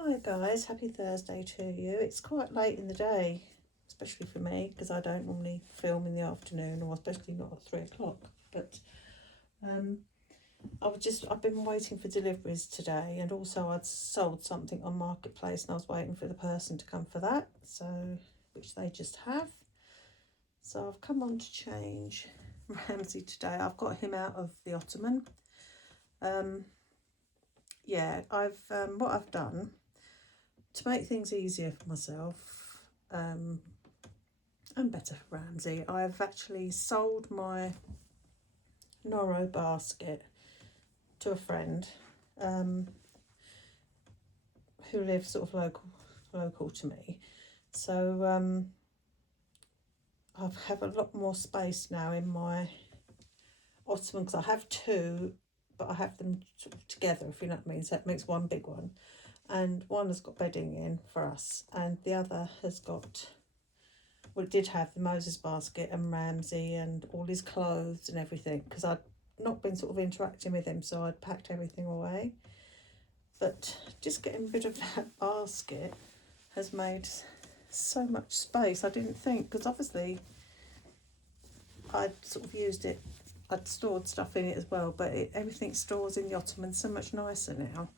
Hi guys, happy Thursday to you. It's quite late in the day, especially for me, because I don't normally film in the afternoon, or especially not at 3 o'clock. But um, I've been waiting for deliveries today, and also I'd sold something on Marketplace, and I was waiting for the person to come for that, so which they just have. So I've come on to change Ramsay today. I've got him out of the ottoman. What I've done to make things easier for myself and better for Ramsay, I've actually sold my Noro basket to a friend who lives sort of local to me. So I have a lot more space now in my ottoman, because I have two, but I have them sort of together, if you know what I mean. So it makes one big one, and one has got bedding in for us, and the other has got, well, it did have the Moses basket and Ramsay and all his clothes and everything, because I'd not been sort of interacting with him, so I'd packed everything away. But just getting rid of that basket has made so much space. I didn't think, because obviously I'd sort of used it, I'd stored stuff in it as well, but everything stores in the ottoman so much nicer now.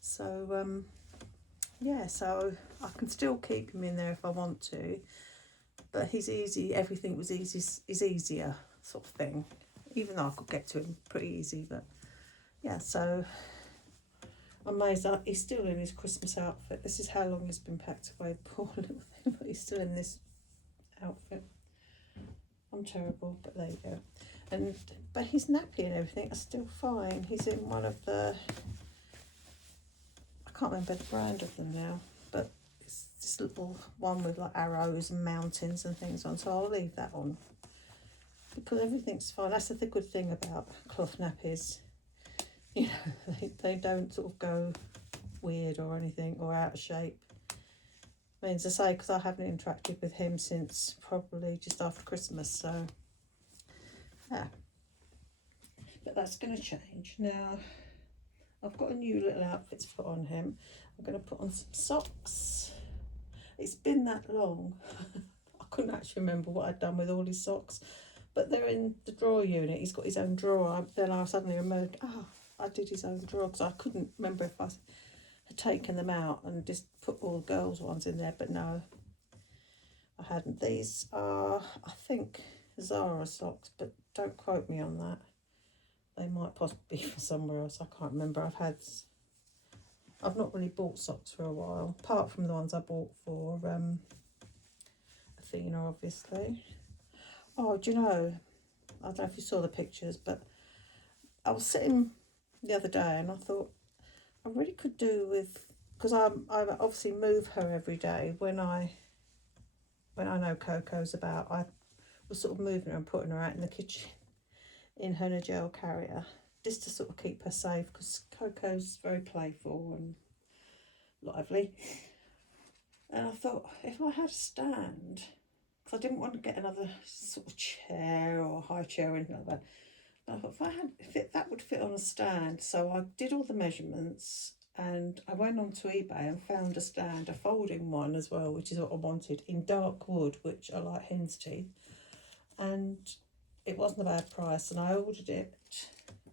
So so I can still keep him in there if I want to, but he's easy. Everything was easy, is easier, sort of thing. Even though I could get to him pretty easy, but yeah. So I'm amazed that he's still in his Christmas outfit. This is how long he's been packed away, poor little thing. But he's still in this outfit. I'm terrible, but there you go. But his nappy and everything are still fine. He's in one of the, I can't remember the brand of them now, but it's this little one with like arrows and mountains and things on, so I'll leave that on because everything's fine. That's the good thing about cloth nappies, you know, they don't sort of go weird or anything or out of shape. I mean, as I say, because I haven't interacted with him since probably just after Christmas, so yeah. But that's going to change now. I've got a new little outfit to put on him. I'm going to put on some socks. It's been that long. I couldn't actually remember what I'd done with all his socks, but they're in the drawer unit. He's got his own drawer. Then I suddenly remembered, I did his own drawer, because I couldn't remember if I had taken them out and just put all the girls' ones in there, but no, I hadn't. These are, I think, Zara socks, but don't quote me on that. They might possibly be from somewhere else. I can't remember. I've not really bought socks for a while, apart from the ones I bought for Athena, obviously. Oh, do you know, I don't know if you saw the pictures, but I was sitting the other day and I thought I really could do with, because I obviously move her every day. When I know Coco's about, I was sort of moving her and putting her out in the kitchen in her gel carrier, just to sort of keep her safe, because Coco's very playful and lively. And I thought, if I had a stand, because I didn't want to get another sort of chair or high chair or anything like that, but I thought if that would fit on a stand. So I did all the measurements and I went onto eBay and found a stand, a folding one as well, which is what I wanted, in dark wood, which I like hen's teeth. And it wasn't a bad price, and I ordered it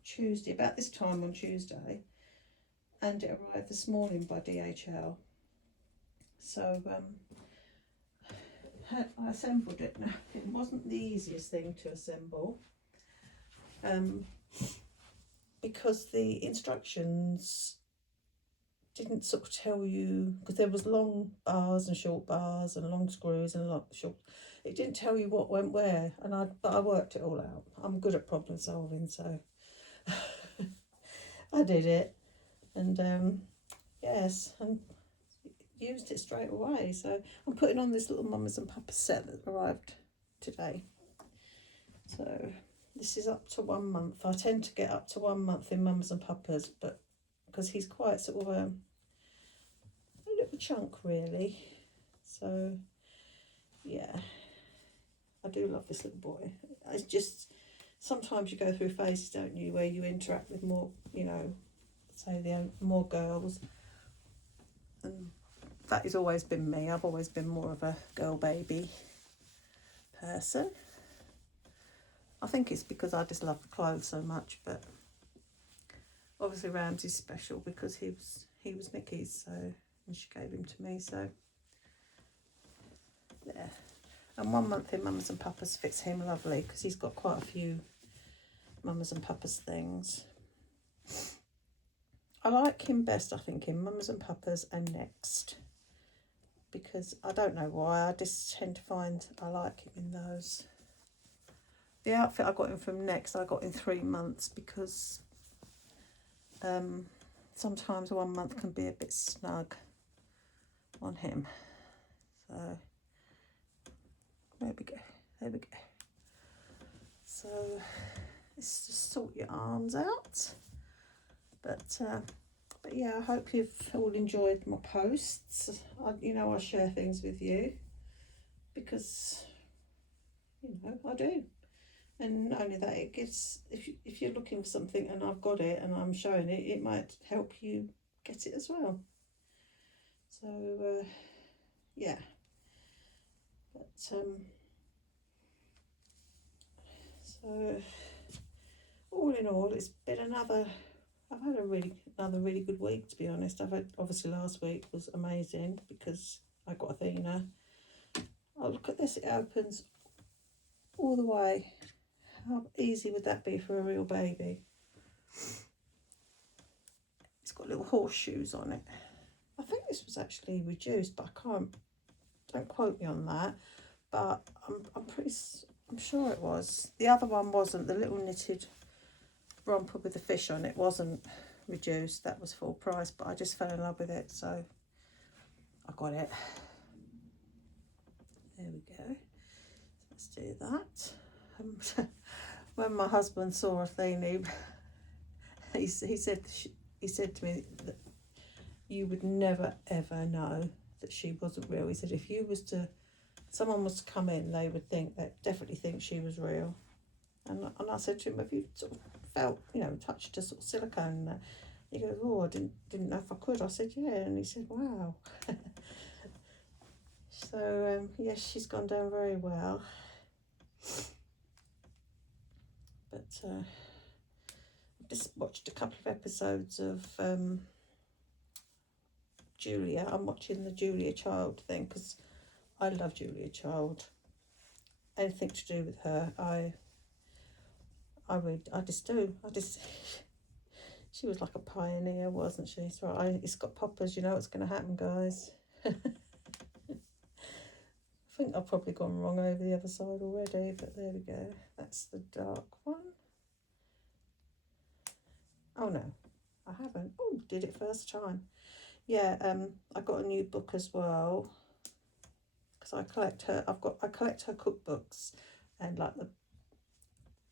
Tuesday, about this time on Tuesday, and it arrived this morning by DHL. So I assembled it. Now, it wasn't the easiest thing to assemble, because the instructions didn't sort of tell you, because there was long bars and short bars and long screws and long short. It didn't tell you what went where, but I worked it all out. I'm good at problem solving, so I did it, and yes, and used it straight away. So I'm putting on this little Mamas and Papas set that arrived today. So this is up to 1 month. I tend to get up to 1 month in Mamas and Papas, but because he's quite sort of a little chunk really. So yeah, I do love this little boy. It's just, sometimes you go through phases, don't you, where you interact with more, you know, say more girls, and that has always been me. I've always been more of a girl baby person. I think it's because I just love the clothes so much, but obviously Ramsay's special because he was Nikki's, so, and she gave him to me, so yeah. And 1 month in Mamas and Papas fits him lovely because he's got quite a few Mamas and Papas things. I like him best, I think, in Mamas and Papas and Next, because I don't know why, I just tend to find I like him in those. The outfit I got him from Next, I got in 3 months because sometimes 1 month can be a bit snug on him. So there we go. So let's just sort your arms out. But yeah, I hope you've all enjoyed my posts. I share things with you because, I do. And not only that, it gives, if you're looking for something and I've got it and I'm showing it, it might help you get it as well. So, yeah. But, so, all in all, it's been I've had another really good week, to be honest. Obviously last week was amazing because I got Athena. Oh, look at this, it opens all the way. How easy would that be for a real baby? It's got little horseshoes on it. I think this was actually reduced, but don't quote me on that. But I'm sure it was. The other one wasn't. The little knitted romper with the fish on it wasn't reduced. That was full price, but I just fell in love with it, so I got it. There we go. Let's do that. When my husband saw Athena, he said to me that you would never ever know that she wasn't real. He said if someone was to come in, they would definitely think she was real. And I said to him, have you sort of felt, touched a sort of silicone and that? He goes, oh, I didn't know if I could. I said, yeah. And he said, wow. So, yes, she's gone down very well. But I just watched a couple of episodes of Julia. I'm watching the Julia Child thing because I love Julia Child. Anything to do with her, I just do. She was like a pioneer, wasn't she? So it's got poppers, you know what's going to happen, guys. I think I've probably gone wrong over the other side already, but there we go. That's the dark one. Oh no, I haven't. Oh, did it first time. Yeah, I got a new book as well because I collect her cookbooks and like the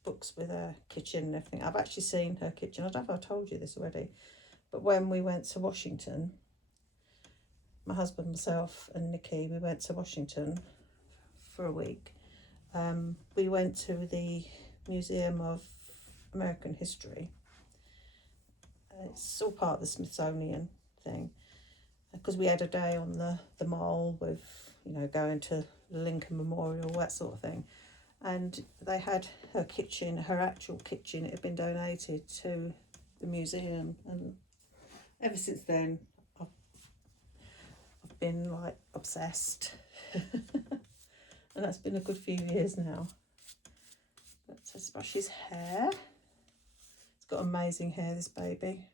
books with her kitchen and everything. I've actually seen her kitchen. I don't know if I told you this already, but when we went to Washington, my husband, myself and Nikki, we went to Washington for a week. We went to the Museum of American History. It's all part of the Smithsonian thing because we had a day on the mall with, going to Lincoln Memorial, that sort of thing. And they had her kitchen, her actual kitchen. It had been donated to the museum, and ever since then, I've been like obsessed, and that's been a good few years now. Let's brush his hair. It's got amazing hair, this baby.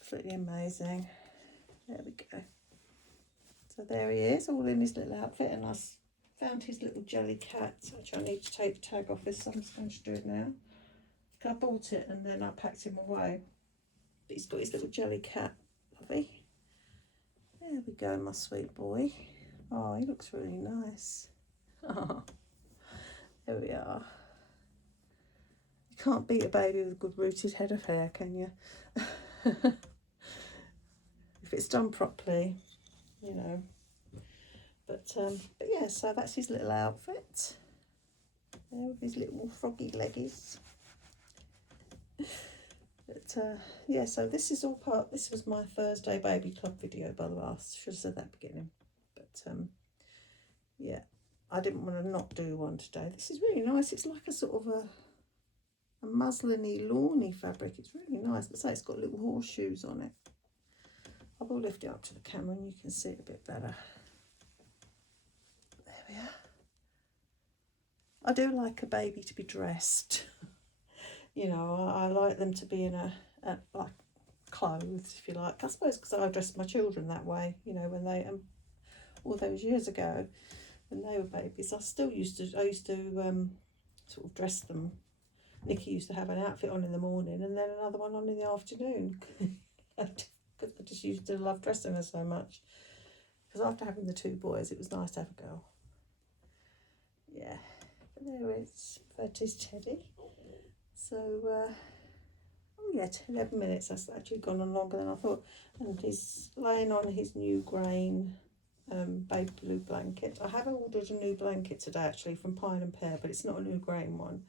Absolutely amazing. There we go. So there he is, all in his little outfit, and I found his little jelly cat, which I need to take the tag off this, so I'm just going to do it now. I bought it and then I packed him away. But he's got his little jelly cat, lovely. There we go, my sweet boy. Oh, he looks really nice. Oh, there we are. You can't beat a baby with a good rooted head of hair, can you? If it's done properly, But yeah, so that's his little outfit. There with his little froggy leggies. But yeah, so this is all part, this was my Thursday baby club video, by the way. I should have said that at the beginning. But yeah, I didn't want to not do one today. This is really nice. It's like a sort of a musliny, lawny fabric. It's really nice. But say it's got little horseshoes on it. I will lift it up to the camera and you can see it a bit better. There we are. I do like a baby to be dressed. You know, I like them to be in a like clothes, if you like. I suppose because I dressed my children that way, you know, when they all those years ago when they were babies. I used to sort of dress them. Nikki used to have an outfit on in the morning and then another one on in the afternoon. Because I just used to love dressing her so much. Because after having the two boys, it was nice to have a girl. Yeah, but there it's Bertie's Teddy. So, oh yeah, 11 minutes. That's actually gone on longer than I thought. And he's laying on his new grain baby blue blanket. I have ordered a new blanket today actually from Pine and Pear, but it's not a new grain one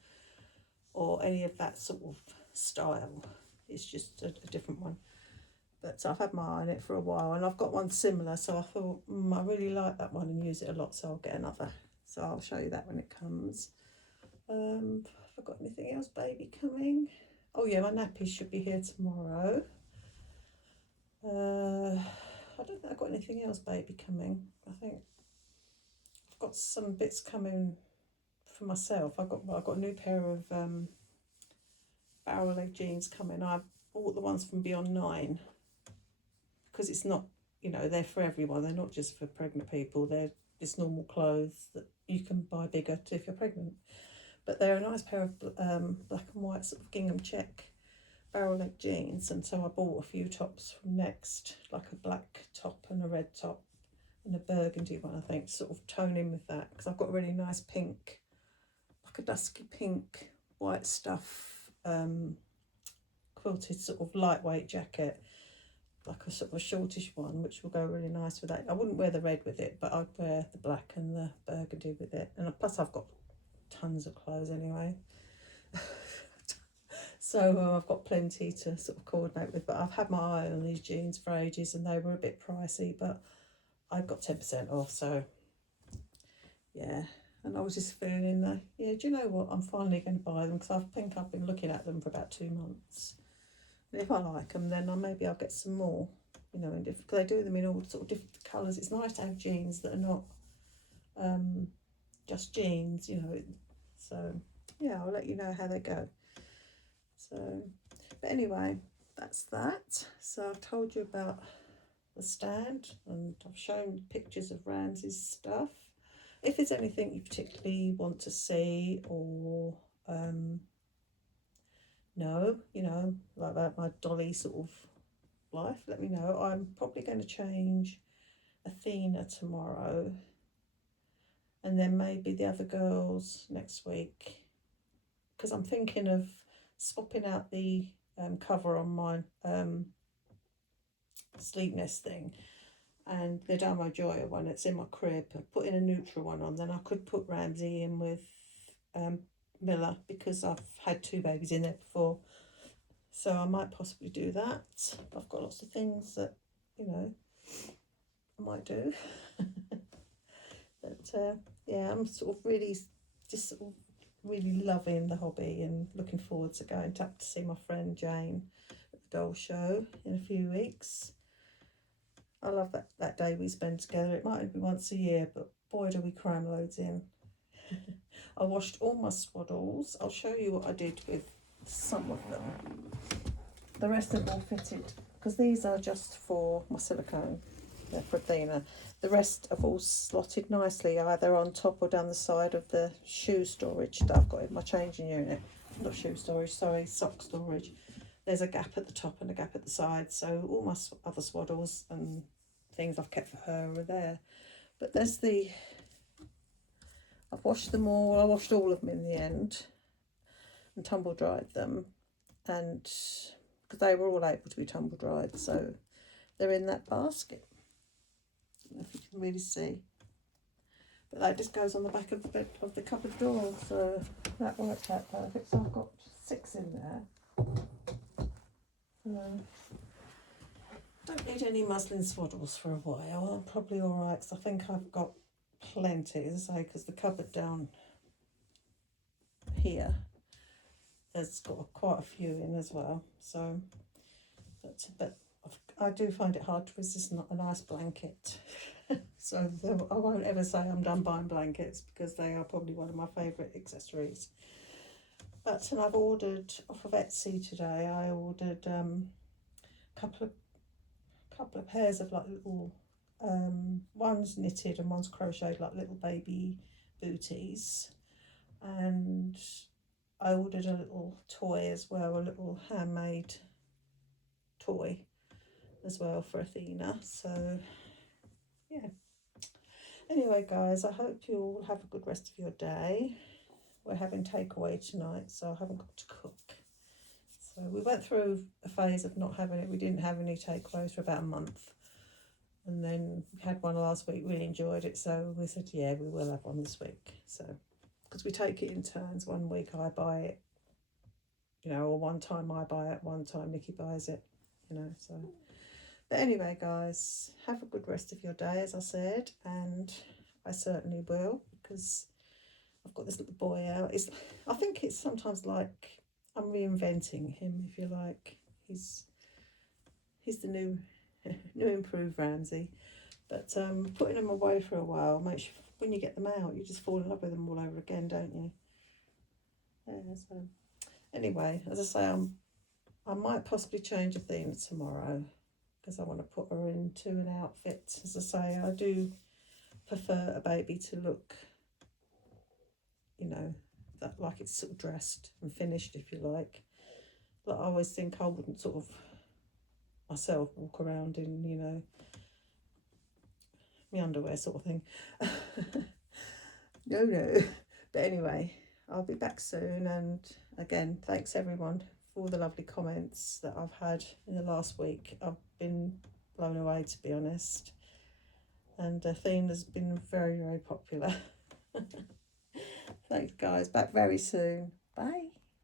or any of that sort of style. It's just a different one. But I've had my eye on it for a while and I've got one similar, so I thought I really like that one and use it a lot, so I'll get another. So I'll show you that when it comes. Have I got anything else baby coming? Oh yeah, my nappies should be here tomorrow. I don't think I've got anything else baby coming. I think I've got some bits coming for myself. I've got a new pair of barrel leg jeans coming. I bought the ones from Beyond 9 because it's not, you know, they're for everyone. They're not just for pregnant people. They're just normal clothes that you can buy bigger too if you're pregnant. But they're a nice pair of black and white sort of gingham check barrel leg jeans, and so I bought a few tops from Next, like a black top and a red top and a burgundy one, I think, to sort of tone in with that, because I've got a really nice pink, like a dusky pink white stuff quilted sort of lightweight jacket, like a sort of a shortish one, which will go really nice with that. I wouldn't wear the red with it, but I'd wear the black and the burgundy with it, and plus I've got tons of clothes anyway. So I've got plenty to sort of coordinate with, but I've had my eye on these jeans for ages and they were a bit pricey, but I got 10% off, so yeah. And I was just feeling yeah, do you know what, I'm finally going to buy them, because I think I've been looking at them for about 2 months. And if I like them, then maybe I'll get some more, you know, in different, because they do them in all sort of different colours. It's nice to have jeans that are not just jeans, you know. So yeah, I'll let you know how they go. So, but anyway, that's that. So I've told you about the stand and I've shown pictures of Ramsay's stuff. If there's anything you particularly want to see or know, you know, like about my dolly sort of life, let me know. I'm probably going to change Athena tomorrow and then maybe the other girls next week, because I'm thinking of swapping out the cover on my sleep nest thing and the Damo Joya one that's in my crib, putting a neutral one on. Then I could put Ramsay in with Miller, because I've had 2 babies in there before, so I might possibly do that. I've got lots of things that, you know, I might do. But yeah, I'm sort of really just sort of really loving the hobby and looking forward to going to see my friend Jane at the doll show in a few weeks. I love that day we spend together. It might only be once a year, but boy do we cram loads in. I washed all my swaddles. I'll show you what I did with some of them. The rest are all fitted, because these are just for my silicone. They're for Athena. The rest have all slotted nicely, either on top or down the side of the shoe storage that I've got in my changing unit. Not shoe storage, sorry, sock storage. There's a gap at the top and a gap at the side, so all my other swaddles and things I've kept for her are there. But there's I've washed them all. I washed all of them in the end and tumble dried them, and because they were all able to be tumble dried, so they're in that basket. I don't know if you can really see, but that just goes on the back of the cupboard door, so that worked out perfect. So I've got 6 in there. Don't need any muslin swaddles for a while. I'm probably all right because I think I've got plenty, as I say, because the cupboard down here has got quite a few in as well. So, but I do find it hard to resist a nice blanket. So I won't ever say I'm done buying blankets because they are probably one of my favourite accessories. But and I've ordered off of Etsy today. I ordered a couple of pairs of like little one's knitted and one's crocheted, like little baby booties, and I ordered a little toy as well, a little handmade toy as well for Athena. So yeah, anyway guys, I hope you all have a good rest of your day. We're having takeaway tonight, so I haven't got to cook. So we went through a phase of not having it. We didn't have any takeaways for about a month. And then we had one last week, really enjoyed it. So we said, yeah, we will have one this week. So, because we take it in turns. One week I buy it, you know, or one time I buy it, one time Nikki buys it, you know, so. But anyway, guys, have a good rest of your day, as I said. And I certainly will, because I've got this little boy out. I think it's sometimes like I'm reinventing him, if you like. He's the new improved Ramsay. But putting them away for a while makes you, when you get them out, you just fall in love with them all over again, don't you? Yeah, so anyway, as I say, I might possibly change Athena tomorrow because I want to put her into an outfit. As I say, I do prefer a baby to look, you know, that like it's sort of dressed and finished, if you like. But I always think I wouldn't sort of myself walk around in, you know, my underwear sort of thing. No. But anyway, I'll be back soon. And again, thanks everyone for all the lovely comments that I've had in the last week. I've been blown away, to be honest. And the theme has been very, very popular. Thanks, guys. Back very soon. Bye.